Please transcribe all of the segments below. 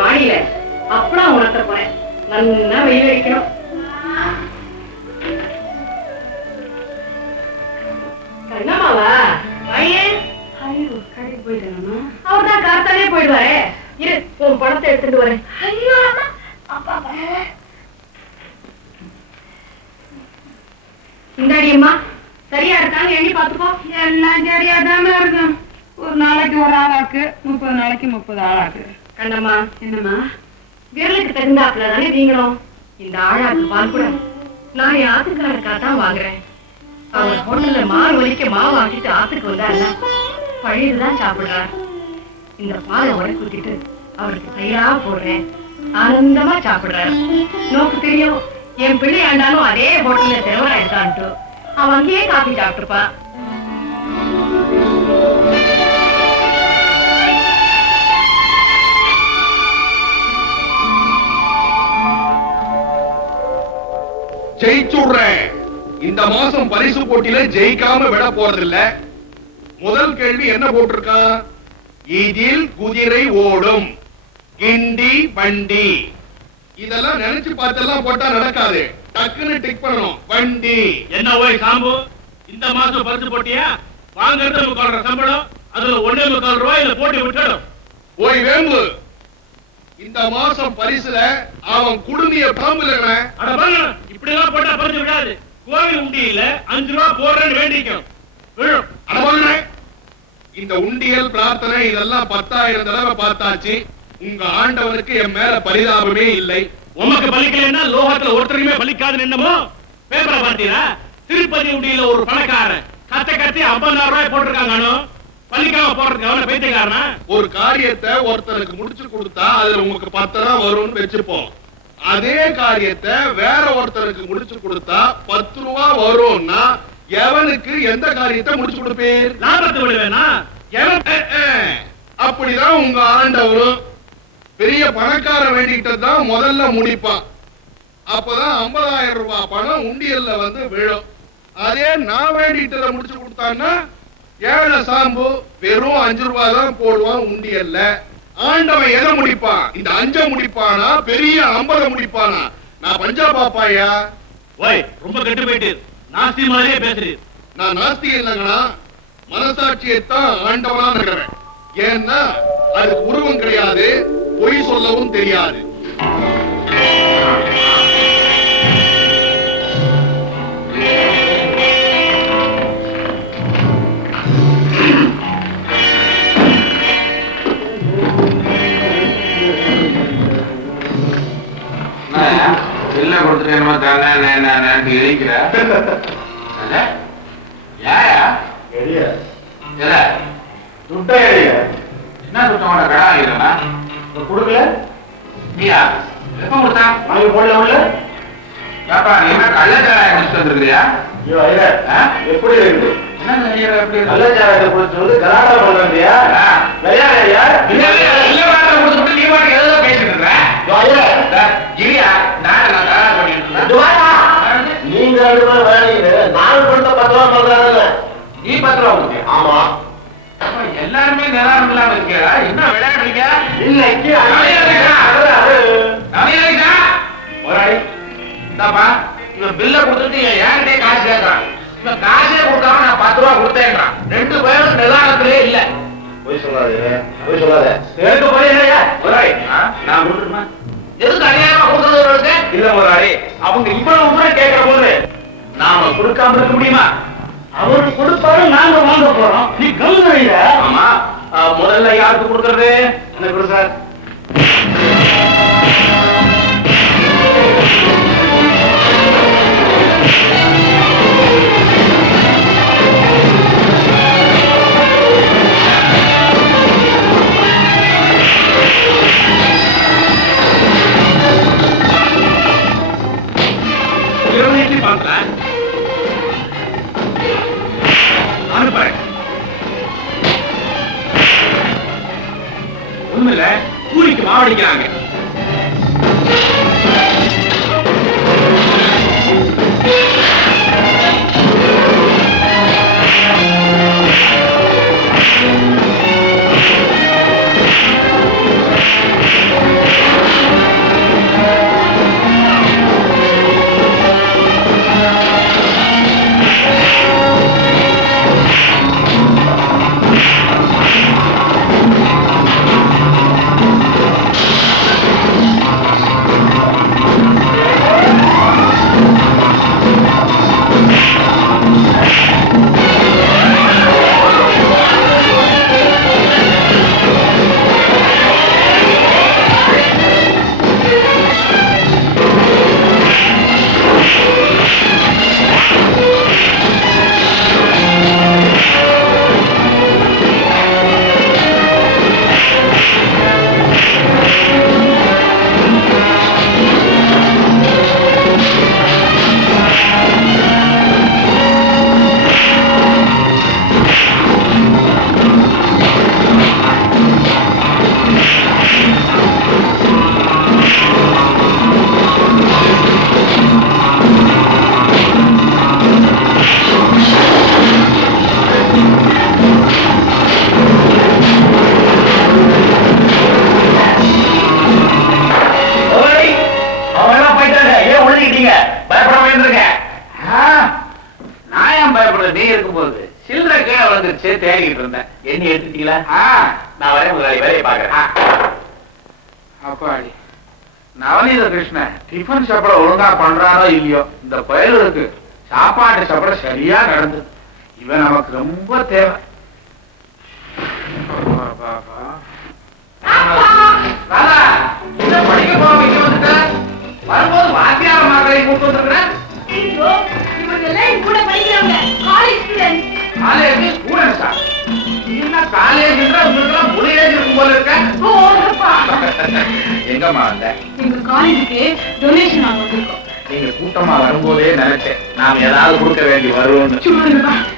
மாடியில அப்பளம் உணர்த்த போறேன். நல்லா வெயில் அடிக்கணும். கண்ணம்மாவா பையன் கடைக்கு போயிட்டு அவர்தான் காத்தாலே போயிடுவாரு. இரு உன் பணத்தை எடுத்துட்டு வரேன். ஐயோ இந்தாடியம்மா சரியா இருக்காங்க எண்ணி பாத்துக்கோ. எல்லாம் சரியா தானே இருக்கும். ஒரு நாளைக்கு ஒரு ஆளாக்கு 30 நாளைக்கு 30 ஆளாக்கு. கண்ணம்மா என்னம்மா விரலுக்கு தகுந்தாப்புல தானே நீங்களும் இந்த ஆளாக்கு பால் கூட நான் என் ஆத்துக்காரருக்கா தான் வாங்குறேன். அவர் ஹோட்டல்ல மாறு வலிக்க மாவு ஆக்கிட்டு ஆத்துக்கு வந்தாருல பழையதுதான் சாப்பிடுறார். இந்த பாலை உடை குத்திட்டு அவருக்கு தயிரா போடுறேன். ஆனந்தமா சாப்பிடுறாரு. நோக்கு தெரியும் என் பிள்ளை ஆண்டாலும் அதே ஹோட்டல்ல செலவா இருக்கான்ட்டு அவன் அங்கேயே காஃபி சாப்பிட்டுருப்பா. ஜெயிச்சுடுறேன். இந்த மாசம் பரிசு போட்டியில ஜெயிக்காம விட போறதில்ல. முதல் கேள்வி என்ன போட்டிருக்கான்? இதில் குதிரை ஓடும், கிண்டி வண்டி. இதெல்லாம் நினைச்சு பார்த்தெல்லாம் போட்டா நடக்காது. டக்குன்னு டிக் பண்ணணும். வண்டி. என்ன போய் சாம்பு, இந்த மாசம் பரிசு போட்டியா? வாங்கறது சொல்ற சம்பளம் அதுல 1.25 ரூபாயில போட்டி விட்டுடும். போய் வேம்பு. இந்த மாசம் பரிசுல அவன் குடுமிய பாம்புல இப்படி எல்லாம் போட்டா பரிசு விடாது. கோவில் உண்டியில 5 ரூபாய் போடுறேன்னு வேண்டிக்கும். இந்த உண்டியல் பிரார்த்தனை இதெல்லாம் 10,000 தடவை பார்த்தாச்சு. உங்க ஆண்டவனுக்கு என் மேல பரிதாபமே இல்லை. உமக்கு பலிக்கலன்னா லோகத்துல ஒருத்தருமே பலிக்காதுன்னு என்னமோ பேப்பரை பார்த்தீங்களா? திருப்பதி உண்டியில ஒரு பணக்காரன் கத்த கத்தி 50,000 ரூபாய் போட்டிருக்காங்க. பலிக்காம போடுறதுக்கு அவன பைத்தியக்காரனா? ஒரு காரியத்தை ஒருத்தருக்கு முடிச்சு கொடுத்தா அதுல உங்களுக்கு 10 ரூபாய் வரும்னு வச்சுப்போம். அதே காரியத்தை வேற ஒருத்தருக்கு முடிச்சு கொடுத்தா 10 ரூபாய் வரும்னா எவனுக்கு எந்த காரியத்தை முடிச்சு கொடுப்பீர்? லாபத்தை விடுவேனா? அப்படிதான் உங்க ஆண்டவரும் பெரிய பணக்கார வேண்டிக்கிட்டதான் முதல்ல முடிப்பான். அப்பதான் 50,000 ரூபாய் பணம் உண்டியல்ல வந்து விழும். அதே நான் வேண்டிக்கிட்டத முடிச்சு கொடுத்தான்னா ஏழை சாம்பு வெறும் 5 ரூபாய் தான் போடுவான் உண்டியல்ல. ஆண்டவன் எதை முடிப்பான்? இந்த 5 முடிப்பானா பெரிய 50 முடிப்பானா? நான் பஞ்சா பாப்பாயா? ஓய் ரொம்ப கெட்டு போயிட்டு நாஸ்தி மாதிரியே பேசுறீ. நான் நாஸ்தி இல்லைங்கண்ணா, மனசாட்சியைத்தான் ஆண்டவனா நினைக்கிறேன். ஏன்னா அது உருவம் கிடையாது, பொய் சொல்லவும் தெரியாது. இல்ல கொடுத்துட்டேன் இழைக்கிற என்ன சுத்தமான கடை ஆகிறா கொடுக்கல. நீயா எப்ப கொடுத்தா? போடல உள்ள ஏப்பா நீ என்ன கள்ளச்சாராயம் குடிச்சுட்டு வந்துருக்கிறியா? எப்படி இருக்கு? கள்ளச்சாராயத்தை குடிச்சு கலாட்டா பண்றியா? நீ பாட்டு ஏதோ பேசிட்டு இருக்க. நீங்க 2 பேரும் வேலைக்கு நாலு பணத்தை 10 ரூபா பண்றாங்க. நீ 10 ரூபா கொடுக்க? ஆமா. எல்லாருமே நிதானம் இல்லாம இருக்கா? என்ன விளையாடுறீங்க? இன்னைக்கு இவன் பில்ல கொடுத்துட்டு என்கிட்டே காசு கேட்கறான். இவன் காசே கொடுக்காம நான் 10 ரூபா கொடுத்தேன்றான். 2 பேரும் நிதானத்திலே இல்ல. போய் சொல்லாது, போய் சொல்லாத. நான் கொடுத்துருமா? எதுக்கு அநியாயமா கொடுக்கறது? இல்ல முதலாளி, அவங்க இவ்வளவு முறை கேட்கிற போது நாம கொடுக்காம இருக்க முடியுமா? அவருக்கு கொடுப்பாரு, நாங்க வாங்க போறோம். நீ கவுங்க. ஆமா, முதல்ல யாருக்கு கொடுக்கறது? என்ன கொடு சார்? உண்மையில கூலிக்கு மாவடிக்கிறாங்க. நினைச்சே தேடிக்கிட்டு இருந்தேன். எண்ணி எடுத்துட்டீங்களா? நான் வரேன் முதலாளி, வேலையை பாக்குறேன். அப்பாடி, நவநீத கிருஷ்ணன் டிஃபன் சாப்பிட ஒழுங்கா பண்றாரோ இல்லையோ, இந்த பயலுக்கு சாப்பாட்டு சாப்பிட சரியா நடந்தது. இவன் நமக்கு ரொம்ப தேவை. படிக்க போக இங்க வந்துட்ட, வரும்போது வாத்தியார மக்களை கூட்டு வந்துருக்கிறேன். காலேஜ் ஸ்டூடெண்ட்ஸா? என்ன காலேஜ் உங்களுக்கு முறையேஜ் இருக்கும் போல இருக்க. எங்கம்மா வந்த? எங்க காலேஜுக்கு டொனேஷன் ஆக வந்திருக்கோம். நீங்க கூட்டமா வரும்போதே நினைச்சேன் நாம ஏதாவது கொடுக்க வேண்டி வருவோம்னு.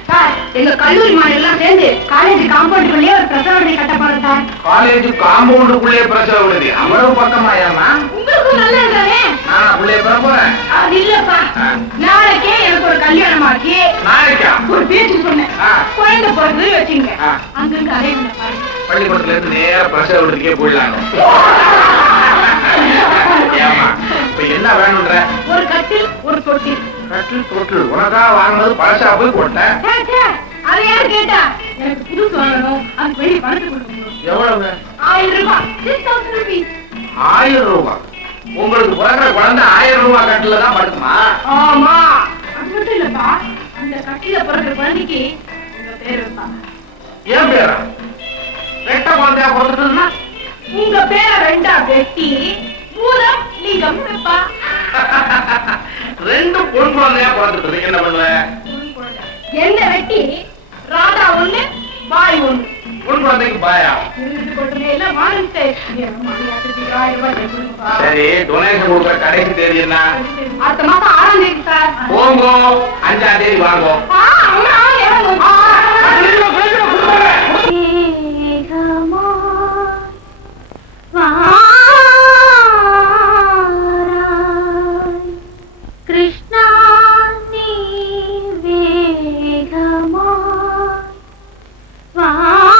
சார், எங்க கல்லூரி மாணவர்கள் சேர்ந்து காலேஜ் காம்பவுண்டுக்குள்ளே ஒரு பிரசவ விடுதி கட்ட போறோம் சார். காலேஜ் காம்பவுண்டுக்குள்ளே பிரசவ விடுதி? அவ்வளவு பக்கமாயாமா? உங்களுக்கும் நல்லா இருக்கானே. நான் உள்ளே பெற போறேன். அது இல்லப்பா, நாளைக்கே எனக்கு ஒரு கல்யாணம் ஆக்கி நாளைக்கா ஒரு பேச்சு சொன்னேன். குழந்தை பிறகு வச்சுங்க. அங்கிருந்து அறையில பாருங்க. பள்ளிக்கூடத்துல இருந்து நேர பிரசவ விடுதிக்கே போயிடலாங்க. ஏமா இப்ப என்ன வேணும்ன்ற? ஒரு கட்டில், ஒரு தொட்டில். கட்டில் தொட்டில் உனக்கா வாங்கினது பழசா போய் போட்டேன். அதை யாரு கேட்டா? எனக்கு புதுசு வாங்கணும், அது வெளியே பணத்தை கொடுக்கணும். எவ்வளவு? 1000 ரூபாய். 6000 rupees. 1000 ரூபாய்? உங்களுக்கு பிறகுற குழந்தை 1000 ரூபாய் கட்டில தான் படுக்குமா? ஆமா. அது மட்டும் இல்லப்பா, அந்த கட்டில பிறகுற குழந்தைக்கு உங்க பேர் வைப்பாங்க. ஏன் பேரா? ரெட்ட குழந்தையா பிறந்துட்டுன்னா உங்க பேரை ரெண்டா வெட்டி மூலம் லிங்கம் வைப்பா. 2 பொன் குழந்தையா பிறந்துட்டு என்ன பண்ணுவேன்? என்ன வெட்டி ராதா 1, பாய் 1. பொன் குழந்தைக்கு பாயா? எல்லாம் வாழ்ந்து சரி, டொனேஷன் கொடுக்குற கடைசி தேதி என்ன? அடுத்த மாசம் 6ஆம் தேதி சார். போங்க, 5ஆம் தேதி வாங்க. கிருஷ்ணா நீ வேகமா வாராய்.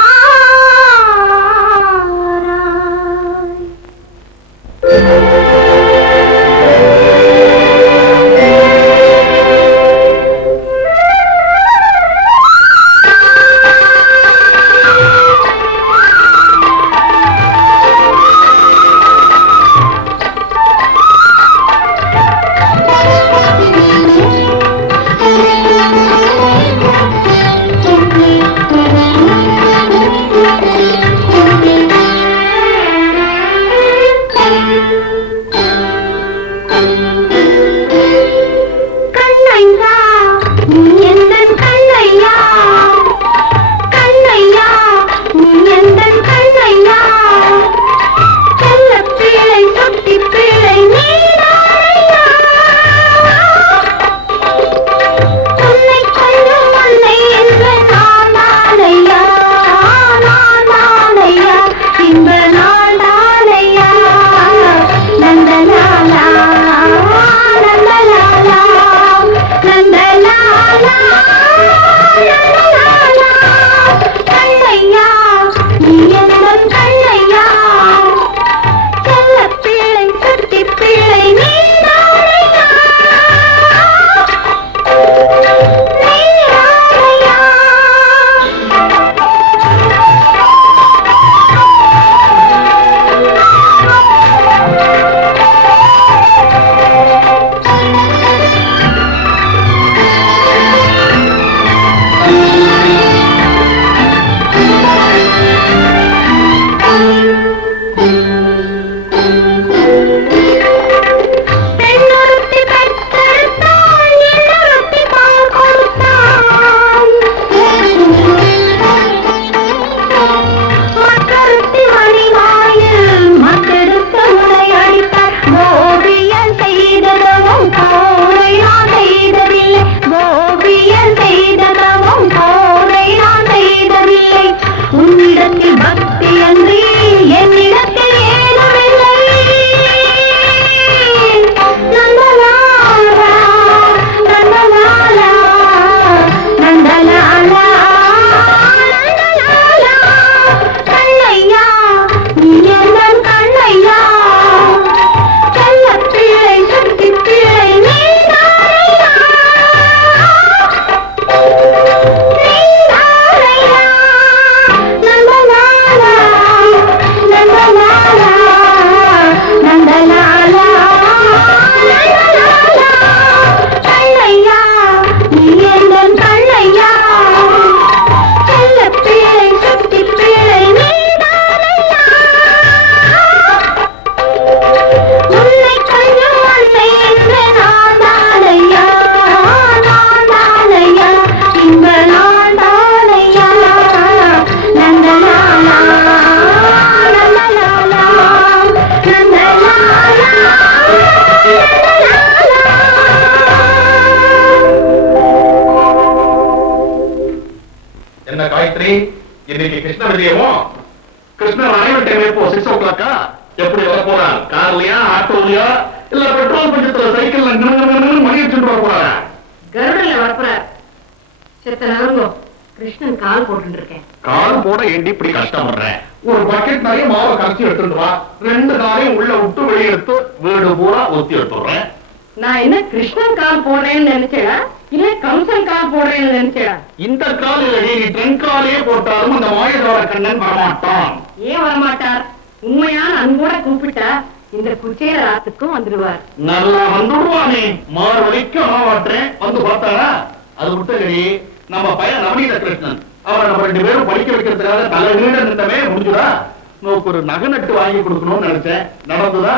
இன்னைக்கு கிருஷ்ண விஜயமோ கிருஷ்ணர் அனைவட்டையும் எப்போ 6 o'clock எப்படி வர போறான்? கார்லயா, ஆட்டோலயா, இல்ல பெட்ரோல் பஞ்சத்துல சைக்கிள்ல மணி வச்சுட்டு வர போறாரு? கருடல்ல வரப்போறார். சித்த நகருங்கோ, கிருஷ்ணன் கால் போட்டு இருக்கேன். கால் போட ஏண்டி இப்படி கஷ்டப்படுற? ஒரு பக்கெட் நிறைய மாவை கரைச்சி எடுத்துட்டு வா, 2 காலையும் உள்ள விட்டு வெளியே எடுத்து வீடு பூரா ஒத்தி எடுத்துடுறேன். நான் என்ன கிருஷ்ணன் கால் போடுறேன்னு நினைச்சேடா, இல்ல கம்சன் கால் போடுறேன்னு நினைச்சேடா? இந்த காலில் நீ ட்ரெங்காலே போட்டாலும் அந்த மாயதோர கண்ணன் வரமாட்டான். ஏன் வரமாட்டார்? உண்மையான அன்போட கூப்பிட்டா இந்த குச்சேர ராத்துக்கும் வந்துடுவார். நல்லா வந்துடுவானே, மாறு வரைக்கும் மாவாட்டுறேன் வந்து பார்த்தாரா? அது விட்டகடி நம்ம பையன் நவநீத கிருஷ்ணன், அவரை நம்ம 2 பேரும் படிக்க வைக்கிறதுக்காக தலை வீட நின்றமே முடிஞ்சுதா? நோக்கு ஒரு நகை நட்டு வாங்கி கொடுக்கணும்னு நினைச்சேன், நடந்ததா?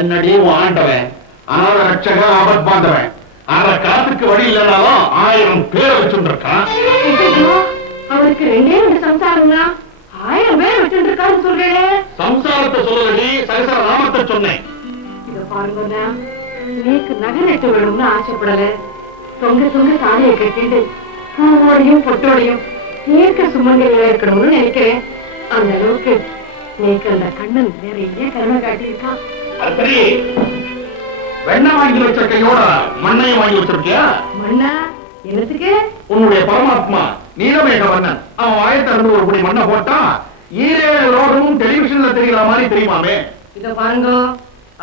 என்னடி ஆண்டவன், அனாத ரட்சக ஆபத் பாந்தவன், அரை காத்துக்கு வழி இல்லைனாலும் 1000 பேரை வச்சுட்டு இருக்கான். அவருக்கு 2 சம்சாரங்களா? 1000 பேர் வச்சுட்டு இருக்காருன்னு சொல்றேன். சம்சாரத்தை சொல்லலடி, சகசர நாமத்தை சொன்னேன். இத பாருங்க, நீக்கு நகை நட்டு வேணும்னு ஆசைப்படல. தொங்க தொங்க தாலியை கட்டிட்டு பூவோடையும் பொட்டோடையும் ஏற்க சுமங்கலியா இருக்கணும்னு நினைக்கிறேன். அந்த அளவுக்கு நீக்கு அந்த கண்ணன் நிறைய கருணை காட்டியிருக்கான். அது சரி, வெண்ணெய் வாங்கி வச்ச கையோட மண்ணையும் வாங்கி வச்சிருக்கியா? மண்ணா என்னத்துக்கு? உன்னுடைய பரமாத்மா நீலமேகவண்ணன் அவன் வாயத்தை இருந்து ஒரு குடி மண்ணை போட்டா 7 லோகமும் டெலிவிஷன்ல தெரியற மாதிரி தெரியுமாமே. இத பாருங்க,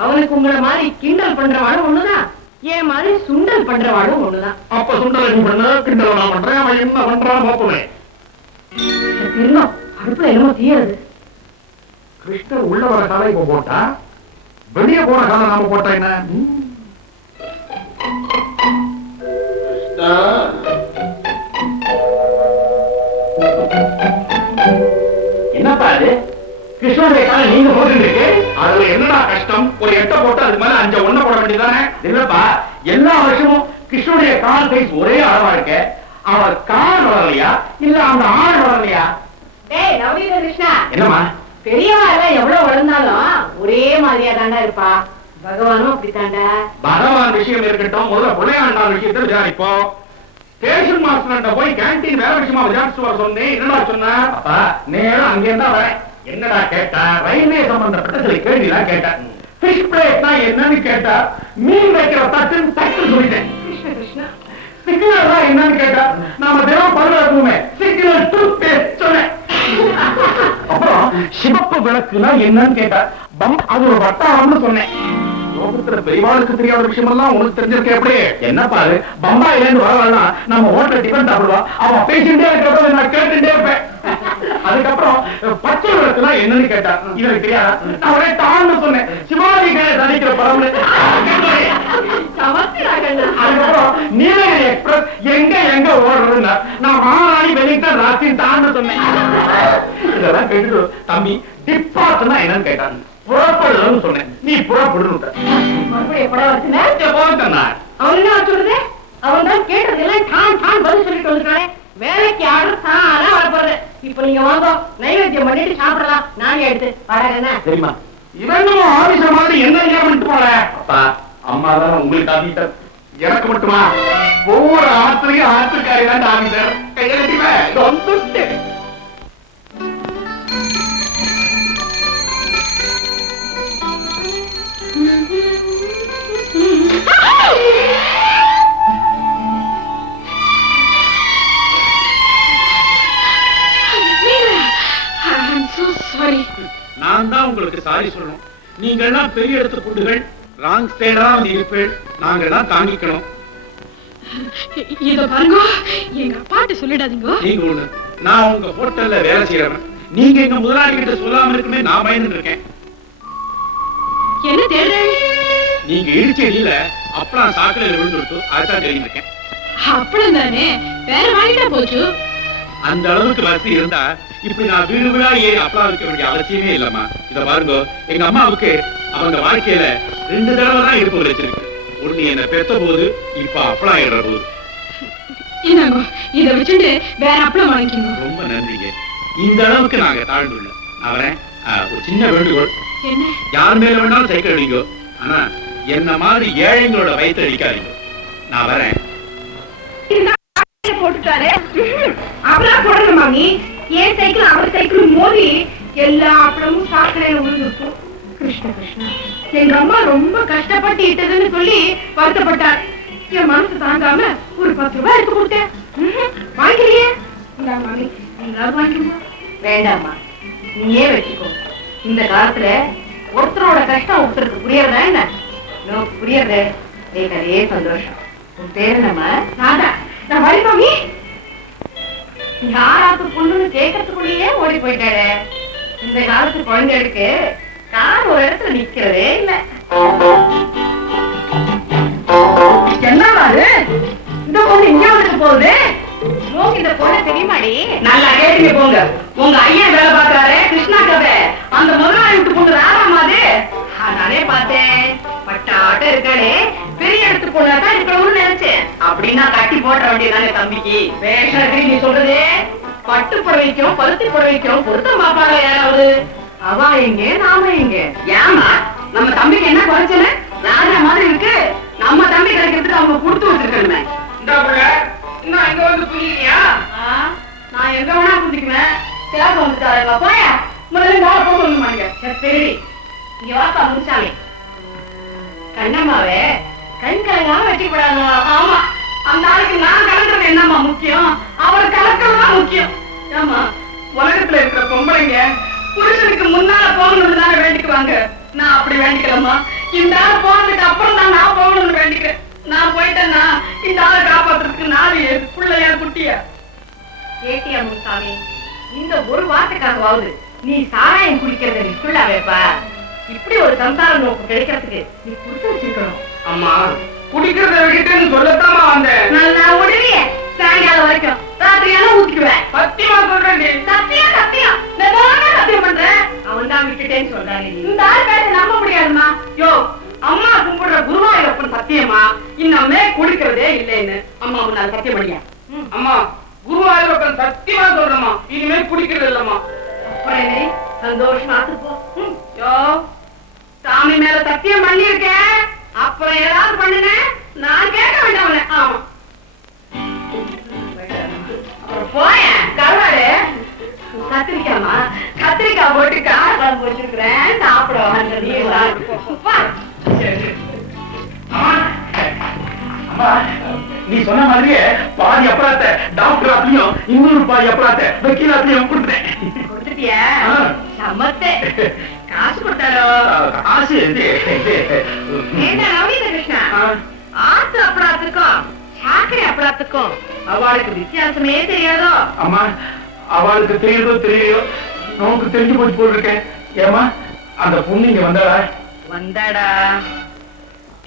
அவனுக்கு உங்களை மாதிரி கிண்டல் பண்றவாடும் ஒண்ணுதான், ஏன் மாதிரி சுண்டல் பண்றவாடும் ஒண்ணுதான். அப்ப சுண்டலை நீ பண்ண, கிண்டலை நான் பண்றேன், அவன் என்ன பண்றான்னு பார்ப்போமே. தெரியும், அடுப்புல என்னமோ தீயறது. கிருஷ்ணர் உள்ள வர காலை இப்ப போட்டா, வெளியே போன காலம் நாம போட்டா என்ன? என்னப்பா அது? கிருஷ்ணனுடைய காலை நீங்க போட்டுருக்கு, அதுல என்னடா கஷ்டம்? ஒரு 8 போட்டு அது மேல 5 ஒண்ணு போட வேண்டியதானே? இல்லப்பா, எல்லா வருஷமும் கிருஷ்ணனுடைய கால் சைஸ் ஒரே அளவா இருக்க, அவர் கால் வளரலையா இல்ல அந்த ஆள் வளரலையா? டேய் நவீன கிருஷ்ணா, என்னம்மா? பெரியவா எல்லாம் எவ்வளவு வளர்ந்தாலும் ஒரே மாதிரியா தாண்டா இருப்பா. பகவானும் அப்படித்தாண்டா. பகவான் விஷயம் இருக்கட்டும், முதல்ல பிள்ளையாண்டான் விஷயத்தை விசாரிப்போம். ஸ்டேஷன் மாஸ்டர் போய் கேண்டீன் வேற விஷயமா விசாரிச்சு வர சொன்னேன், என்னடா சொன்ன? அப்பா நேரம் அங்கே இருந்தா வரேன். என்னடா கேட்டா? ரயில்வே சம்பந்தப்பட்ட சில கேள்விதான் கேட்டேன். ஃபிஷ் பிளேட்னா என்னன்னு கேட்டா, மீன் வைக்கிற தட்டுன்னு தட்டு சொல்லிட்டேன். கிருஷ்ண கிருஷ்ணா, சிக்னல் என்னன்னு கேட்டா, நாம தினம் பல்லுமே சிக்னல் டூத் பேஸ்ட் சொன்னேன். அப்புறம் சிவப்பு விளக்குனா என்னன்னு கேட்டா, அது ஒரு வட்டாரம்னு சொன்னேன். லோகத்துல பெரியவாளுக்கு தெரியாத விஷயம் எல்லாம் உனக்கு தெரிஞ்சிருக்க. எப்படி? என்னப்பா அது? பம்பாயில இருந்து வரலாம் நம்ம ஹோட்டல் டிஃபன் சாப்பிடுவோம், அவன் பேசிட்டே இருக்கிறப்ப நான் கேட்டுட்டே இருப்பேன். அதுக்கப்புறம் பச்சை விளக்குனா என்னன்னு கேட்டா, இவருக்கு தெரியாதா? நான் ஒரே டான்னு சொன்னேன், சிவாஜி நடிக்கிற படம். அதுக்கப்புறம் நீலகிரி எக்ஸ்பிரஸ் எங்க எங்க ஓடுறதுன்னா, நான் மாராணி வெலிங்டன் ராத்திரி டான்னு சொன்னேன். இதெல்லாம் கேட்டு தம்பி டிப்பாட்னா என்னன்னு கேட்டாங்க. புறப்படுன்னு சொன்னேன், நீ புறப்படுன்னு. மறுபடியும் எப்படா வருதுன்னா? அவன் என்ன சொல்றது? அவன் தான் கேட்டதெல்லாம் டான் டான் பதில் சொல்லிட்டு வந்துருக்கானே. வேலைக்கு ஆர்டர் தானா வரப்போறது. இப்ப நீங்க வாங்க, நைவேத்தியம் பண்ணிட்டு சாப்பிடலாம். நானே எடுத்து வரேன். தெரியுமா, இவன் ஆபீச மாதிரி என்ன பண்ணிட்டு போற? அப்பா அம்மா தான் உங்களுக்கு ஆபீசர், எனக்கு மட்டுமா? ஒவ்வொரு ஆத்துலயும் ஆத்துக்காரி தான் ஆபீசர். கையெழுத்திவே நான் தான் உங்களுக்கு சாரி சொல்லணும். நீங்க எல்லாம் பெரிய இடத்து கூடுகள், ராங் சைடா இருப்பேன், நாங்க எல்லாம் தாங்கிக்கணும். இத பாருங்க, எங்க அப்பாட்ட சொல்லிடாதீங்க. நீங்க ஒண்ணு, நான் உங்க ஹோட்டல்ல வேலை செய்யறவன், நீங்க எங்க முதலாளி கிட்ட சொல்லாம இருக்குமே நான் பயந்து இருக்கேன். என்ன தேடு? நீங்க இடிச்சடியில அப்பலாம் சாக்கடையில விழுந்துட்டு அதுதான் தெரியும் இருக்கேன். அப்பளம் தானே, வேற வாங்கிட்டா போச்சு. அந்த அளவுக்கு வசதி இருந்தா இப்படி நான் வீடு வீடா ஏறி அப்பளம் வைக்க வேண்டிய அவசியமே இல்லம்மா. இத பாருங்க, எங்க அம்மாவுக்கு அவங்க வாழ்க்கையில 2 தடவை தான் இருப்பு வச்சிருக்கு. ஒண்ணு என்ன பெத்த போது, இப்ப அப்பளம் ஆயிடுற போது. இந்தாங்க, இத வச்சுட்டு வேற அப்பளம் வாங்கிக்கோங்க. ரொம்ப நன்றிங்க. இந்த அளவுக்கு நாங்க தாழ்ந்துள்ள. நான் வரேன். ஒரு சின்ன வேண்டுகோள், என்ன? யார் மேல வேணாலும் சைக்கிள் அடிங்க, ஆனா என்ன மாதிரி ஏழைங்களோட வயிற்று அடிக்காதீங்க. நான் வரேன். போட்டுட்டாரு. அப்பளம் போடணும் மாமி. ஏன் சைக்கிள் அவர் சைக்கிளும் மோதி எல்லா அப்பளமும் சாக்கடையில விழுந்துருக்கும். கிருஷ்ண கிருஷ்ணா, எங்க அம்மா ரொம்ப கஷ்டப்பட்டு இட்டதுன்னு சொல்லி வருத்தப்பட்டார். என் மனசு தாங்காம ஒரு 10 ரூபாய் எடுத்து கொடுத்தேன். வாங்கிக்கலையே. மாமி, நீங்களாவது வாங்கிக்கோ. வேண்டாம்மா, நீயே வச்சுக்கோ. இந்த காலத்துல ஒருத்தரோட கஷ்டம் ஒருத்தருக்கு புரியறதா என்ன? நோக்கு புரியறது எனக்கு அதே சந்தோஷம். உன் பேரு நம்ம ராதா. நான் வழி மாமி. யாராவது பொண்ணுன்னு கேட்கறதுக்குள்ளேயே ஓடி போயிட்டாரு. இந்த காலத்து குழந்தைகளுக்கு கார் ஒரு இடத்துல நிக்கிறதே இல்ல. என்னவாது இந்த பொண்ணு இங்க வந்துட்டு போகுது? நோக்கு இந்த பொண்ணு தெரியுமாடி? நல்லா கேட்டுங்க போங்க. உங்க ஐயன் வேலை பாக்குறாரு கிருஷ்ணா கதை. அந்த முதலாளி விட்டு பொண்ணு ராராமா அது. நானே பார்த்தேன். பட்டாட்ட இருக்காளே, பெரிய இடத்து பொண்ணாதான் இருக்கணும்னு நினைச்சேன். அப்படின்னா கட்டி போட்ட வேண்டியதானே தம்பிக்கு. வேஷம் நீ சொல்றது பட்டு புடவைக்கும் பருத்தி புடவைக்கும் பொருத்தம் பாப்பாங்க யாராவது? அவா எங்க நாம எங்க? ஏமா நம்ம தம்பிக்கு என்ன குறைச்சல? ராஜா மாதிரி இருக்கு. நம்ம தம்பி கிடைக்கிறதுக்கு அவங்க கொடுத்து வச்சிருக்கணுமே. இன்னும் எங்க வந்து புரியுறியா? நான் எங்க வேணா புரிஞ்சுக்குவேன். தேவை வந்துட்டாருங்க. போயா முதல்ல நாளை போக வந்து மாட்டீங்க. சரி இங்க வாப்பா முடிச்சாலே. கண்ணம்மாவே கண் கலங்காம வெட்டி கூடாது. ஆமா, அந்த ஆளுக்கு நான் கலந்துறது என்னம்மா முக்கியம்? அவரை கலக்கிறதுதான் முக்கியம். ஆமா, உலகத்துல இருக்கிற பொம்பளைங்க புருஷனுக்கு முன்னால போகணும்னு தானே வேண்டிக்குவாங்க. நான் அப்படி வேண்டிக்கலம்மா. இந்த ஆளை போனதுக்கு அப்புறம் தான் நான் போகணும்னு வேண்டிக்கிறேன். நான் போயிட்டேன்னா இந்த ஆளை காப்பாத்துறதுக்கு நாலு பிள்ளையா குட்டியா. கேட்டியா முசாமி, இந்த ஒரு வார்த்தைக்காகவாவது நீ சாராயம் குடிக்கிறத நீ சொல்லாவேப்பா. இப்படி ஒரு சம்சார நோக்கு கிடைக்கிறதுக்கு நீ கொடுத்து வச்சிருக்கணும். அம்மா, குடிக்கிறத விட்டுன்னு சொல்லத்தாமா வந்தேன். நான் உடனே சாயங்காலம் வரைக்கும் ராத்திரியெல்லாம் ஊத்திக்குவேன். சத்தியமா சொல்றேன். சத்தியம் சத்தியம் சத்தியம் பண்றேன். அவன் தான் விட்டுட்டேன்னு சொல்றாங்க. இந்த ஆள் பேச நம்ப முடியாதுமா. யோ, அம்மா கும்பிடுற குருவாயூரப்பன் சத்தியமா இன்னமே குடிக்கிறதே இல்லைன்னு அம்மா உன்னால சத்தியம் பண்ணியா? அம்மா, குருவாயூரப்பன் சத்தியமா சொல்றமா இனிமே குடிக்கிறது இல்லம்மா. அப்புறம் சந்தோஷமா போ. யோ, சாமி மேல சத்தியம் பண்ணிருக்கேன். அப்புறம் ஏதாவது பண்ணுன நான் கேட்க வேண்டாம். ஆமா, போய கருவாடு கத்திரிக்காமா, கத்திரிக்காய் போட்டு காரம் போட்டுருக்கிறேன். சாப்பிட நீ சொன்ன மாதிரியே பாதி அப்பராத்த டாக்டர் ஆத்திலையும் இன்னொரு பாதி அப்பராத்த வக்கீல் ஆத்திலையும் கொடுத்தேன். கொடுத்துட்டியா? சமத்தே. காசு கொடுத்தாரோ? காசு கிருஷ்ணா, ஆத்து அப்படாத்துக்கும் சாக்கடை அப்படாத்துக்கும் அவளுக்கு வித்தியாசமே தெரியாதோ? அம்மா, அவளுக்கு தெரியுதோ தெரியலையோ நமக்கு தெரிஞ்சு போச்சு போல் இருக்கேன். ஏமா அந்த பொண்ணு இங்க வந்தாடா? வந்தாடா.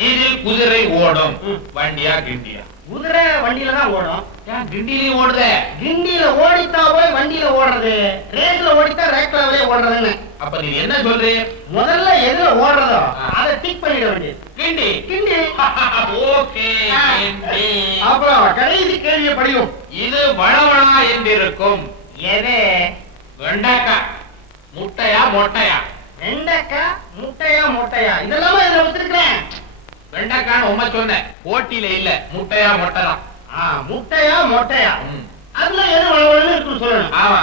இது குதிரை ஓடும் வண்டியா கிண்டியா? குதிரை வண்டியில தான் ஓடும். ஏன் கிண்டிலையும் ஓடுதே? கிண்டியில ஓடித்தா போய் வண்டியில ஓடுறது, ரேஸ்ல ஓடித்தா ரேக்லாவிலே ஓடுறதுன்னு. அப்ப நீ என்ன சொல்ற? முதல்ல எதுல ஓடுறதோ அதை டிக் பண்ணிட வேண்டியது. கிண்டி கிண்டி. ஓகே. அப்புறம் கடைசி கேள்வியை படிக்கும். இது வளவளா என்றிருக்கும். எது? வெண்டைக்காய் முட்டையா மொட்டையா? வெண்டைக்காய் முட்டையா மொட்டையா இதெல்லாம இதுல வச்சிருக்கிறேன். வெண்டைக்கான்னு உண்மை சொன்ன, போட்டியில இல்ல. முட்டையா மொட்டைதான். முட்டையா மொட்டையா அதுல எது வளவளன்னு இருக்குன்னு சொல்லணும். ஆமா,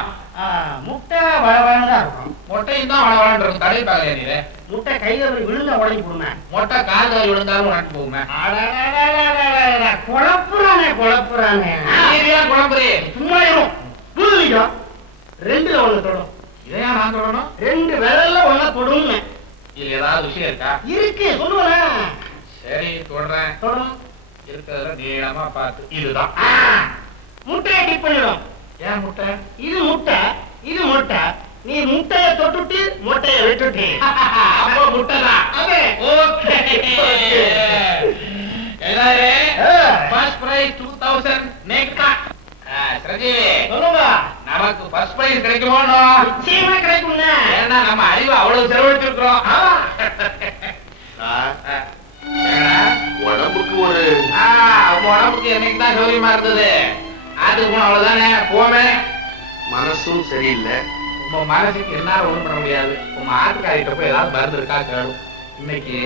முட்டை வளவளன்னு தான் இருக்கும். மொட்டையும் தான் வளவளன்னு இருக்கும். தடவை பார்க்கலையா நீ? முட்டை கையில விழுந்த உடஞ்சி போடுமே. மொட்டை கால் வரி விழுந்தாலும் உனக்கு போகுமே. குழப்புறானே குழப்புறானே. குழம்புறே சும்மா புரிஞ்சுக்கோ. ரெண்டுல ஒண்ணு தொடும். இதையா நான் சொல்லணும்? ரெண்டு விரல்ல ஒண்ணா தொடுங்க. இதுல ஏதாவது விஷயம் இருக்கா? இருக்கு, சொல்லுவேன். சரி சொல்றேன். தொடும். இருக்கிறதுல நீளமா பார்த்து இதுதான். முட்டையை டிப் பண்ணிடும். ஏன் முட்டை? இது முட்டை, இது முட்டை. நீ முட்டையை தொட்டுட்டு முட்டையை விட்டுட்டு அப்போ முட்டைதான். ஓகே. First prize 2000 நேக்டா. சஞ்சீவி, சொல்லுங்க. நமக்கு ஃபர்ஸ்ட் பிரைஸ் கிடைக்குமோ? நிச்சயமா கிடைக்குங்க. ஏன்னா நம்ம அறிவு அவ்வளவு செலவழிச்சிருக்கிறோம். உடம்புக்கு ஒரு உடம்புக்கு என்னைக்கு தான் சௌரியமா இருந்தது. அதுக்கு அவ்வளவுதானே போமே. மனசும் சரியில்லை. உங்க மனசுக்கு என்ன ஒண்ணும் பண்ண முடியாது. உங்க ஆட்டுக்காரிட்ட போய் ஏதாவது மருந்து இருக்கா கேளும். இன்னைக்கு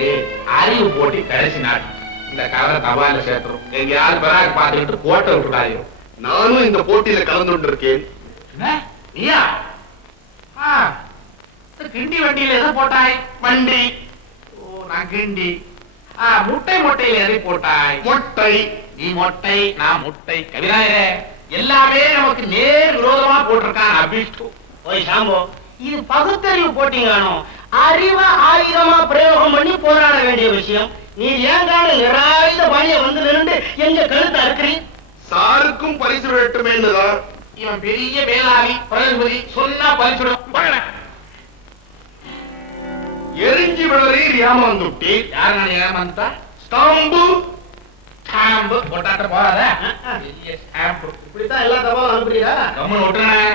அறிவு போட்டி கடைசி நாள். இந்த கவரை தபால சேர்த்துரும். எங்கேயாவது பிறகு பார்த்துக்கிட்டு போட்ட விட்டுட்டாயும். நானும் இந்த போட்டியில கலந்து கொண்டிருக்கேன். நீயா? கிண்டி வண்டியில எதை போட்டாய்? வண்டி. ஓ, நான் கிண்டி. முட்டை மொட்டையில எதை போட்டாய்? மொட்டை. நீ மொட்டை, நான் முட்டை. கவிராயரே, எல்லாமே நமக்கு நேர் விரோதமா போட்டிருக்கான் அபிஷ்டு. ஓய் சாம்போ, இது பகுத்தறிவு போட்டீங்களானோ? அறிவ ஆயுதமா பிரயோகம் பண்ணி போராட வேண்டிய விஷயம். நீ ஏங்கான நிராயுத பணிய வந்து நின்று எங்க கழுத்தை அறுக்கிறீ? சாருக்கும் பரிசு வேட்டுமேன்னுதான். இவன் பெரிய மேலாளி, பிரதிபதி, சொன்னா பரிசுடும். எரிஞ்சி விளறீர் ஏமாந்துட்டி. யார் நான் ஏமாந்தா? ஸ்டாம்பு. ஸ்டாம்பு போட்டாட்ட போறாத. பெரிய ஸ்டாம்பு. இப்படித்தான் எல்லா தபாலும் அனுப்புறீரா? கம்மன் ஒட்டுறேன்.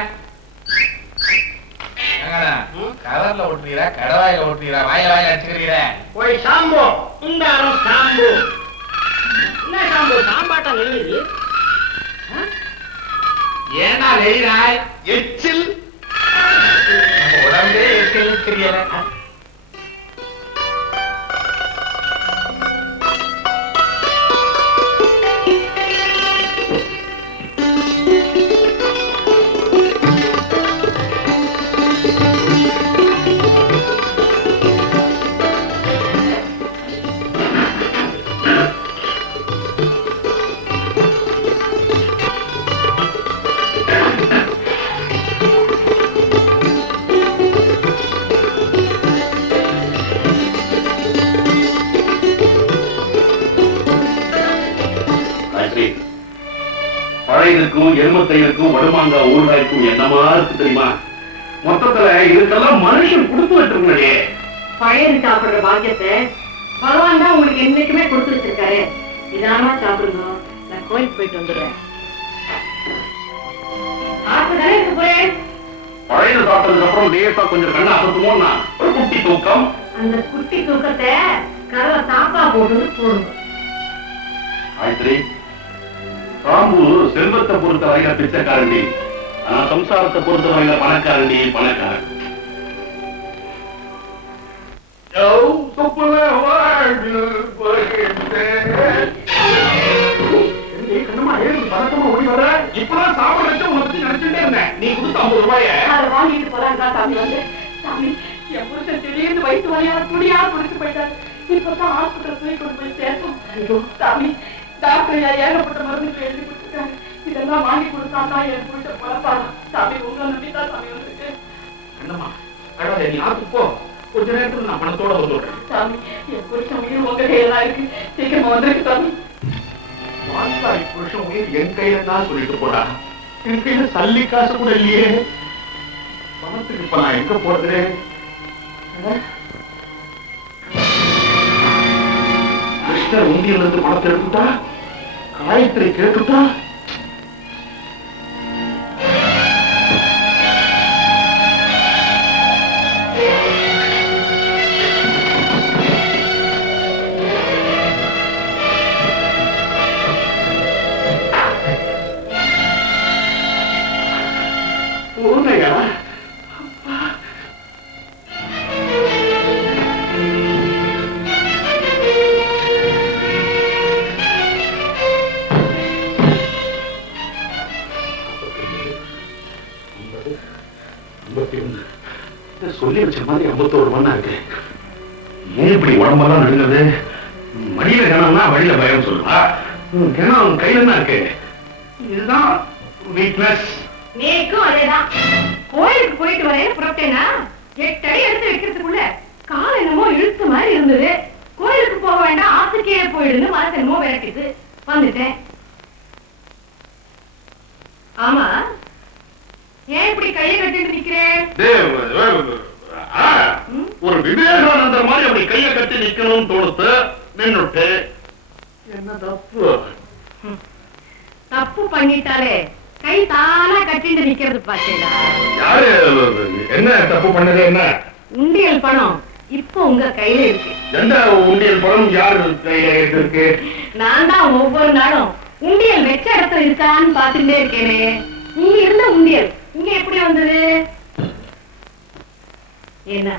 கவர்ல ஓட்டுறீரா, கடவாயில ஓட்டுறீரா, வாயில அடிச்சுக்கிறீர? ஓய் சாம்போ, இந்தாரும் சாம்பு. என்ன சாம்பு, சாம்பாட்டம் எழுதி? ஏன்னா நெய்றாய்? எச்சில். உடம்பே எச்சில் தெரியல. பழையதுக்கும் எருமத்தைக்கும் வடுமாங்கா ஊறுகாய்க்கும் என்னமா இருக்கு தெரியுமா? மொத்தத்துல இதுக்கெல்லாம் மனுஷன் கொடுத்து வச்சிருக்கே. பழையது சாப்பிடுற பாக்கியத்தை பகவான் தான் உங்களுக்கு என்னைக்குமே கொடுத்து வச்சிருக்காரு. இதானமா சாப்பிடணும். நான் கோயிலுக்கு போயிட்டு வந்துடுறேன். ஆசைதானே இருக்கு போறேன். பழையது சாப்பிட்டதுக்கு அப்புறம் லேசா கொஞ்சம் கண்ணா அசத்துமோன்னா ஒரு குட்டி தூக்கம். அந்த குட்டி தூக்கத்தை கரவை சாப்பா போட்டு போடும். காயத்ரி, ராம்பு செல்வத்தை பொறுத்த வரையில பிச்சைக்காரண்டி, ஆனா சம்சாரத்தை பொறுத்த வரையில பணக்காரண்டி, பணக்காரன். இப்பதான் சாப்பிட வச்சு உனக்கு நினைச்சுட்டே இருந்தேன். நீ கொடுத்த 50 ரூபாய அதை வாங்கிட்டு போலாங்க. சாமி வந்து சாமி என் புருஷன் திடீர்னு வயிற்று வழியா துணியா குடிச்சு போயிட்டாரு. இப்பதான் ஹாஸ்பிட்டல் போய் கொண்டு போய் சேர்த்தோம். சாமி டாக்டர் ஏகப்பட்ட மருந்து எழுதி கொடுத்துருக்காங்க. இதெல்லாம் வாங்கி கொடுத்தா என் புருஷன் பழப்பாரு. சாமி உங்களை நம்பிதான் சாமி வந்துருக்கு. என்னம்மா அழகாத, நீ ஆத்து போ. கொஞ்ச நேரத்துல நான் பணத்தோட வந்துடுறேன். சாமி என் புருஷன் உயிர் உங்க கையில இருக்கு. சீக்கிரமா வந்துருக்கு சாமி. வாழ்ந்தாய் புருஷன் உயிர் என் கையில தான் சொல்லிட்டு போறா. என் கையில சல்லி காசு கூட இல்லையே. பணத்துக்கு இப்ப நான் எங்க போறது? கிருஷ்ணர் உண்டியில இருந்து பணத்தை எடுத்துட்டா, காயத்ரி கேட்டுட்டா. சொல்லி வச்ச மாதிரி 51 மணி இருக்கு. ஏன் இப்படி உடம்பெல்லாம் நடுங்குது? மடியில கிணம்னா வழியில பயம் சொல்லுவா. கிணம் கையில தான் இருக்கு. இதுதான் வீக்னஸ். நீக்கும் அதேதான். கோயிலுக்கு போயிட்டு வரேன்னு புறப்பட்டேனா 8 அடி எடுத்து வைக்கிறதுக்குள்ள கால் என்னமோ இழுத்த மாதிரி இருந்தது. கோயிலுக்கு போக வேண்டாம், ஆத்துக்கே போயிடுன்னு மனசு என்னமோ விரட்டிட்டு வந்துட்டேன். ஆமா, ஏன் இப்படி கையை கட்டிட்டு நிக்கிறேன்? ஒரு விவேகானந்தர் மாதிரி அப்படி கையை கட்டி நிக்கணும்னு தோணுத்து. நின்னுட்டு என்ன தப்பு? தப்பு பண்ணிட்டாலே கை தானா கட்டிட்டு நிக்கிறது பாத்தீங்களா? யாரு என்ன தப்பு பண்ணது? என்ன உண்டியல் பணம் இப்போ உங்க கையில இருக்கு. எந்த உண்டியல் பணம் யாரு கையில இருக்கு? நான் தான் ஒவ்வொரு நாளும் உண்டியல் வெச்ச இடத்துல இருக்கான்னு பாத்துட்டே இருக்கேனே. இங்க இருந்த உண்டியல் இங்க எப்படி வந்தது? என்ன